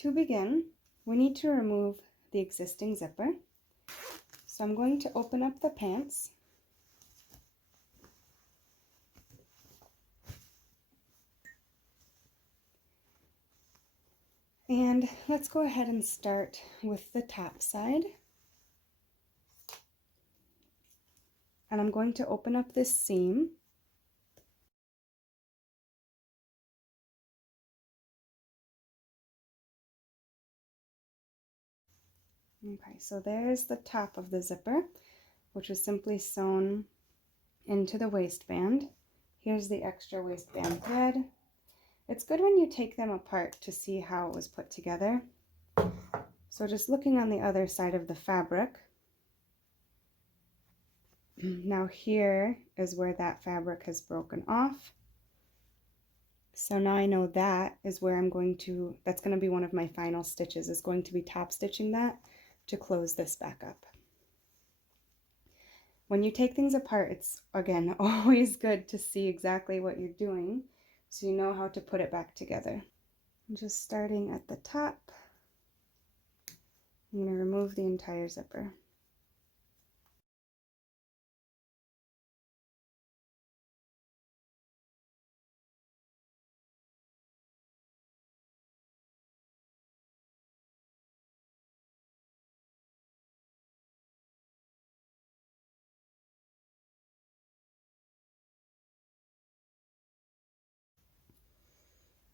To begin, we need to remove the existing zipper. So I'm going to open up the pants. And let's go ahead and start with the top side. And I'm going to open up this seam. Okay, so there's the top of the zipper, which was simply sewn into the waistband. Here's the extra waistband thread. It's good when you take them apart to see how it was put together. So just looking on the other side of the fabric, now here is where that fabric has broken off. So now I know that is where that's going to be one of my final stitches, is going to be top stitching that to close this back up. When you take things apart, it's, again, always good to see exactly what you're doing so you know how to put it back together. I'm just starting at the top. I'm going to remove the entire zipper.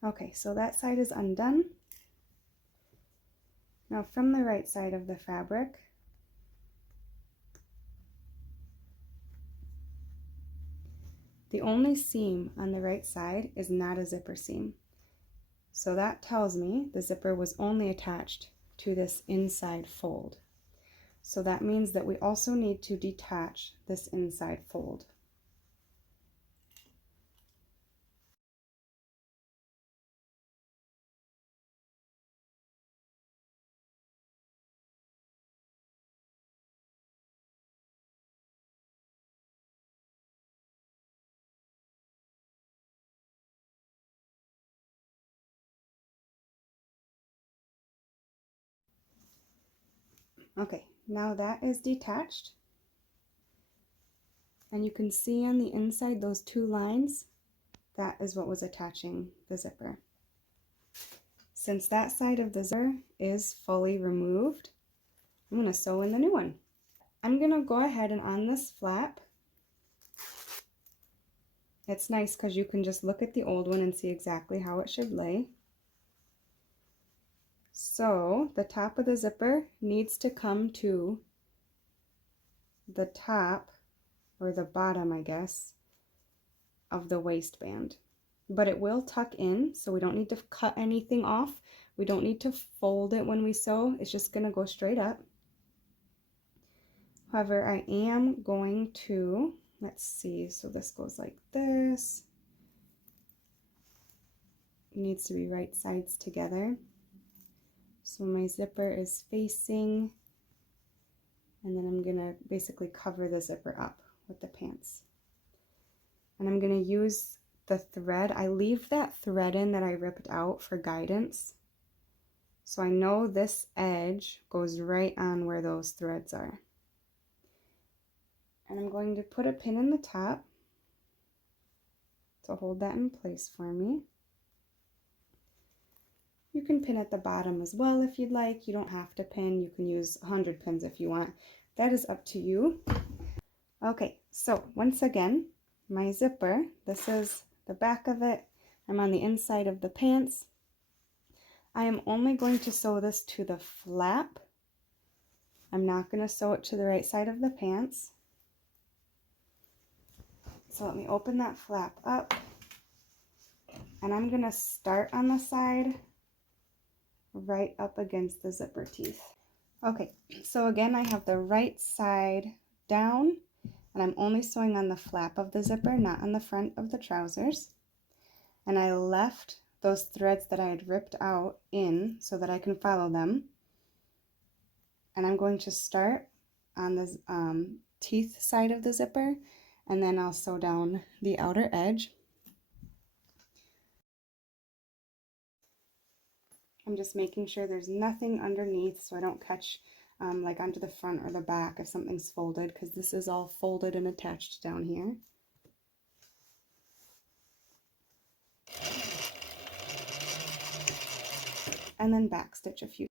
Okay, so that side is undone. Now from the right side of the fabric, the only seam on the right side is not a zipper seam. So that tells me the zipper was only attached to this inside fold. So that means that we also need to detach this inside fold. Okay, now that is detached. And you can see on the inside those two lines, that is what was attaching the zipper. Since that side of the zipper is fully removed, I'm going to sew in the new one. I'm going to go ahead and on this flap, it's nice because you can just look at the old one and see exactly how it should lay. So the top of the zipper needs to come to the top, or the bottom, I guess, of the waistband. But it will tuck in, so we don't need to cut anything off. We don't need to fold it when we sew. It's just going to go straight up. However, I am going to, let's see, so this goes like this. It needs to be right sides together. So my zipper is facing, and then I'm going to basically cover the zipper up with the pants. And I'm going to use the thread. I leave that thread in that I ripped out for guidance. So I know this edge goes right on where those threads are. And I'm going to put a pin in the top to hold that in place for me. You can pin at the bottom as well if you'd like. You don't have to pin. You can use 100 pins if you want. That is up to you. Okay, so once again, my zipper, this is the back of it. I'm on the inside of the pants. I am only going to sew this to the flap. I'm not going to sew it to the right side of the pants. So let me open that flap up. And I'm going to start on the side right up against the zipper teeth. Okay, so again, I have the right side down, and I'm only sewing on the flap of the zipper, not on the front of the trousers. And I left those threads that I had ripped out in so that I can follow them. And I'm going to start on the teeth side of the zipper, and then I'll sew down the outer edge. I'm just making sure there's nothing underneath so I don't catch like onto the front or the back if something's folded, because this is all folded and attached down here. And then back stitch a few.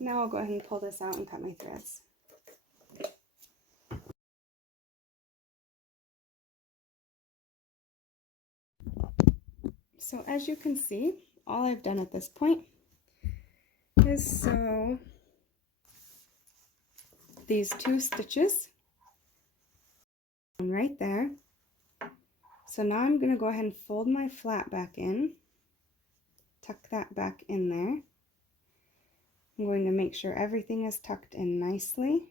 Now I'll go ahead and pull this out and cut my threads. So as you can see, all I've done at this point is sew these 2 stitches right there. So now I'm going to go ahead and fold my flap back in, tuck that back in there. I'm going to make sure everything is tucked in nicely.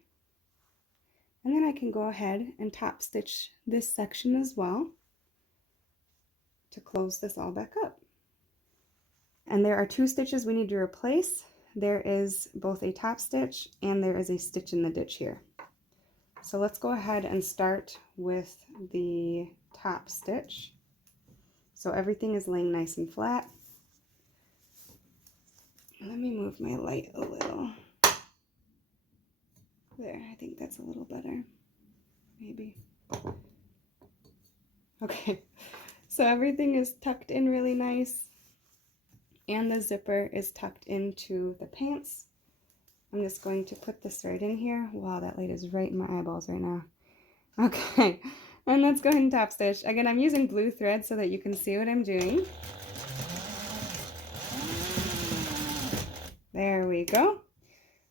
And then I can go ahead and top stitch this section as well to close this all back up. And there are 2 stitches we need to replace. There is both a top stitch and there is a stitch in the ditch here. So let's go ahead and start with the top stitch. So everything is laying nice and flat. Let me move my light a little. There, I think that's a little better. Maybe. Okay, so everything is tucked in really nice. And the zipper is tucked into the pants. I'm just going to put this right in here. Wow, that light is right in my eyeballs right now. Okay, and let's go ahead and top stitch. Again, I'm using blue thread so that you can see what I'm doing. There we go.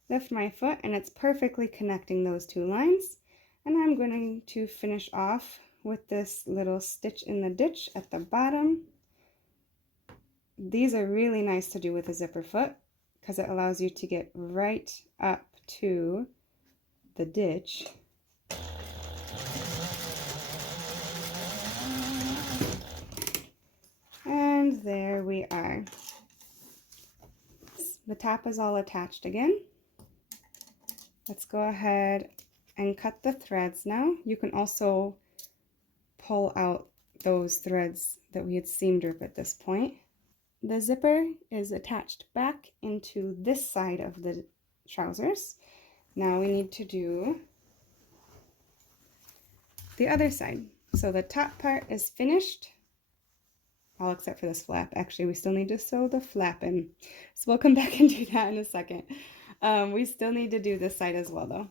Lift my foot and it's perfectly connecting those 2 lines. And I'm going to finish off with this little stitch in the ditch at the bottom. These are really nice to do with a zipper foot because it allows you to get right up to the ditch. And there we are. The top is all attached again. Let's go ahead and cut the threads now. You can also pull out those threads that we had seamed rip at this point. The zipper is attached back into this side of the trousers. Now we need to do the other side. So the top part is finished, all except for this flap. Actually, we still need to sew the flap in. So we'll come back and do that in a second. We still need to do this side as well though.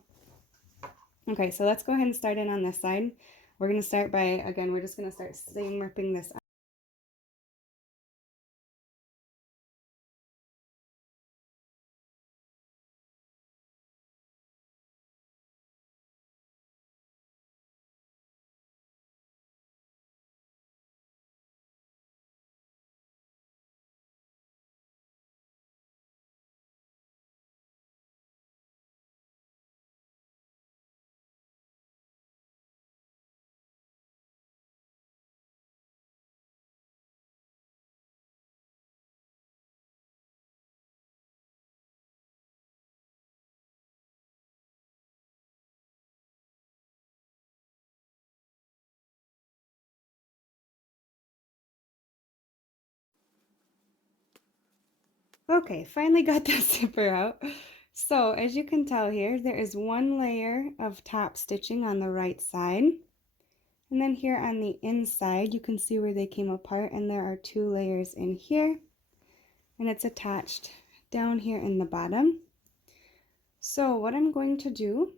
Okay, so let's go ahead and start in on this side. We're going to start by, again, we're just going to start seam ripping this out. Okay, finally got the zipper out. So as you can tell here, there is 1 layer of top stitching on the right side. And then here on the inside, you can see where they came apart, and there are 2 layers in here. And it's attached down here in the bottom. So what I'm going to do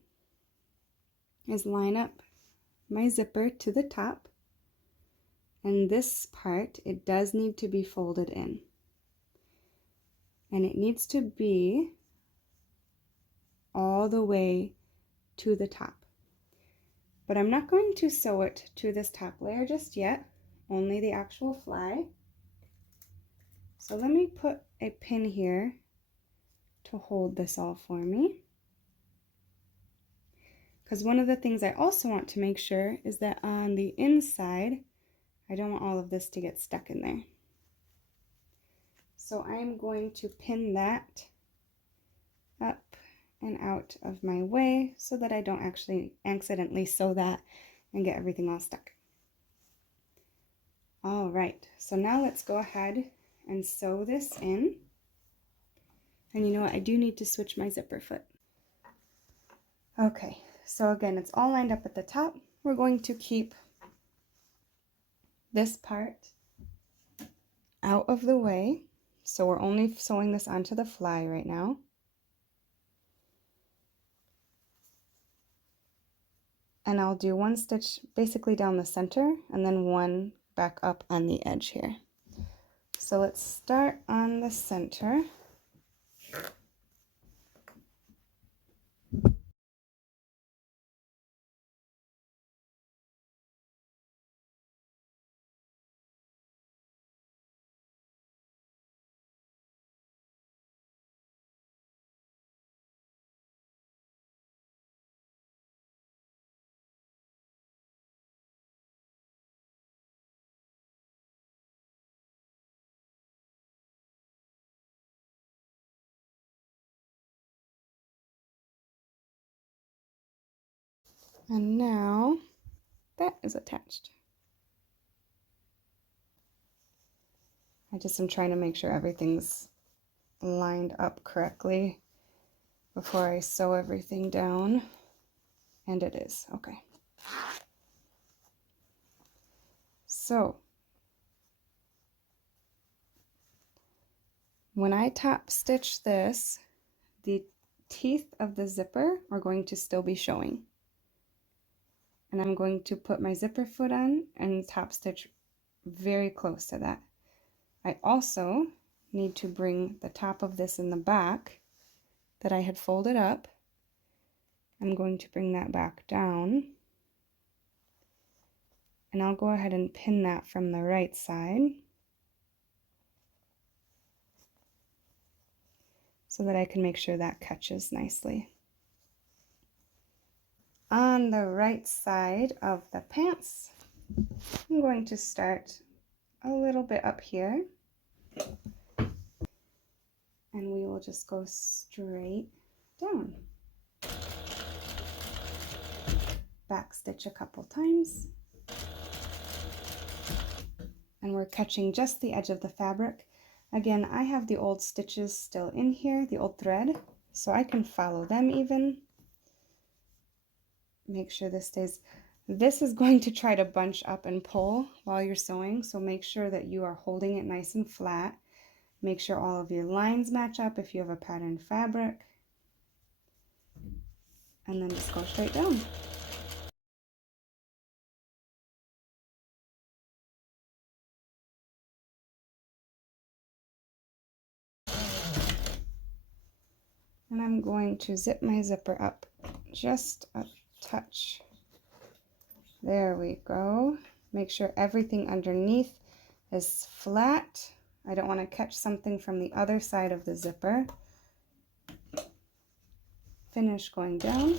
is line up my zipper to the top. And this part, it does need to be folded in. And it needs to be all the way to the top. But I'm not going to sew it to this top layer just yet, only the actual fly. So let me put a pin here to hold this all for me. Because one of the things I also want to make sure is that on the inside, I don't want all of this to get stuck in there. So I'm going to pin that up and out of my way so that I don't actually accidentally sew that and get everything all stuck. All right, so now let's go ahead and sew this in. And you know what, I do need to switch my zipper foot. Okay, so again, it's all lined up at the top. We're going to keep this part out of the way. So we're only sewing this onto the fly right now. And I'll do one stitch basically down the center and then one back up on the edge here. So let's start on the center. And now that is attached. I just am trying to make sure everything's lined up correctly before I sew everything down. And it is, okay. So when I top stitch this, the teeth of the zipper are going to still be showing. And I'm going to put my zipper foot on and top stitch very close to that. I also need to bring the top of this in the back that I had folded up. I'm going to bring that back down. And I'll go ahead and pin that from the right side so that I can make sure that catches nicely. On the right side of the pants, I'm going to start a little bit up here. And we will just go straight down. Back stitch a couple times. And we're catching just the edge of the fabric. Again, I have the old stitches still in here, the old thread, so I can follow them even. Make sure this stays. This is going to try to bunch up and pull while you're sewing, so make sure that you are holding it nice and flat. Make sure all of your lines match up if you have a patterned fabric. And then just go straight down. And I'm going to zip my zipper up just a touch. There we go. Make sure everything underneath is flat. I don't want to catch something from the other side of the zipper. Finish going down.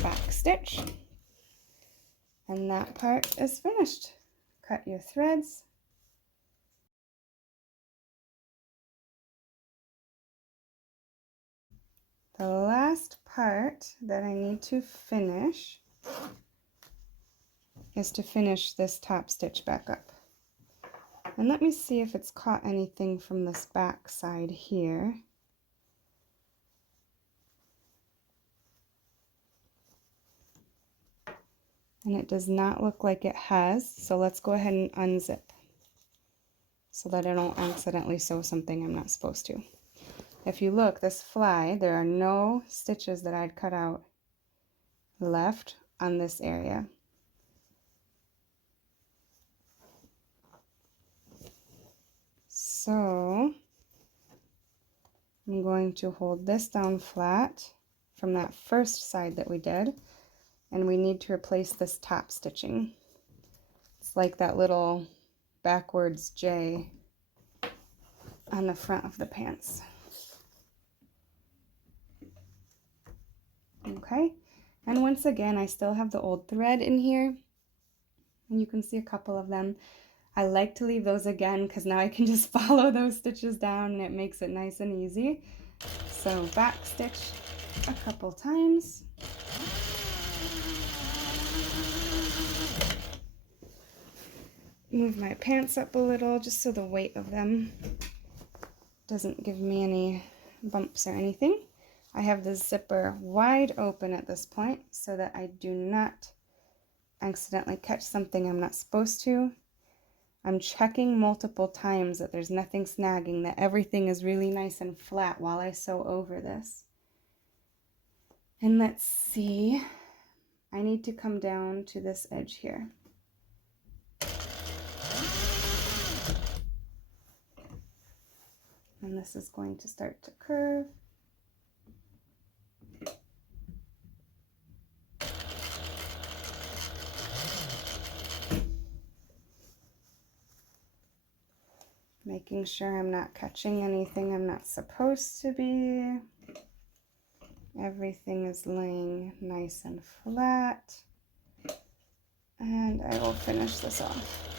Back stitch. And that part is finished. Cut your threads. The last part that I need to finish is to finish this top stitch back up. And let me see if it's caught anything from this back side here. And it does not look like it has, so let's go ahead and unzip so that I don't accidentally sew something I'm not supposed to. If you look, this fly, there are no stitches that I'd cut out left on this area. So I'm going to hold this down flat from that first side that we did, and we need to replace this top stitching. It's like that little backwards J on the front of the pants. Okay, and once again, I still have the old thread in here, and you can see a couple of them. I like to leave those again because now I can just follow those stitches down and it makes it nice and easy. So back stitch a couple times. Move my pants up a little just so the weight of them doesn't give me any bumps or anything. I have the zipper wide open at this point so that I do not accidentally catch something I'm not supposed to. I'm checking multiple times that there's nothing snagging, that everything is really nice and flat while I sew over this. And let's see, I need to come down to this edge here. And this is going to start to curve. Making sure I'm not catching anything I'm not supposed to be. Everything is laying nice and flat. And I will finish this off.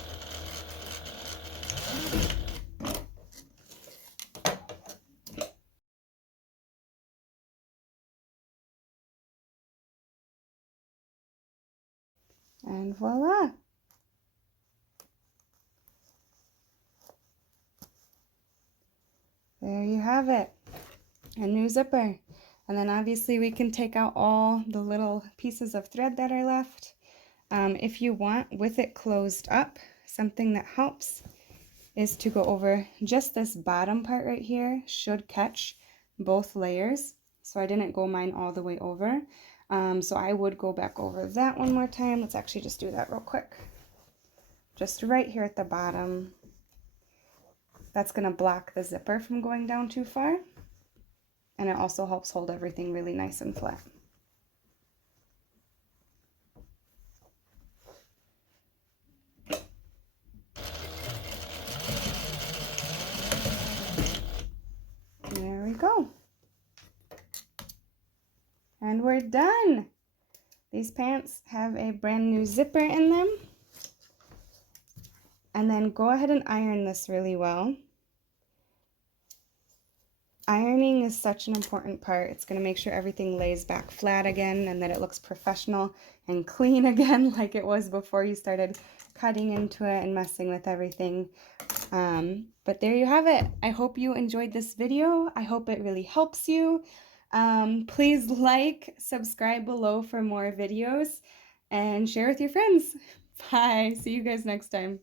And voila! There you have it, a new zipper. And then obviously we can take out all the little pieces of thread that are left. If you want, with it closed up, something that helps is to go over just this bottom part right here. Should catch both layers. So I didn't go mine all the way over. So I would go back over that one more time. Let's actually just do that real quick. Just right here at the bottom. That's going to block the zipper from going down too far. And it also helps hold everything really nice and flat. There we go. And we're done. These pants have a brand new zipper in them. And then go ahead and iron this really well. Ironing is such an important part. It's going to make sure everything lays back flat again and that it looks professional and clean again like it was before you started cutting into it and messing with everything. But there you have it. I hope you enjoyed this video. I hope it really helps you. Please like, subscribe below for more videos, and share with your friends. Bye. See you guys next time.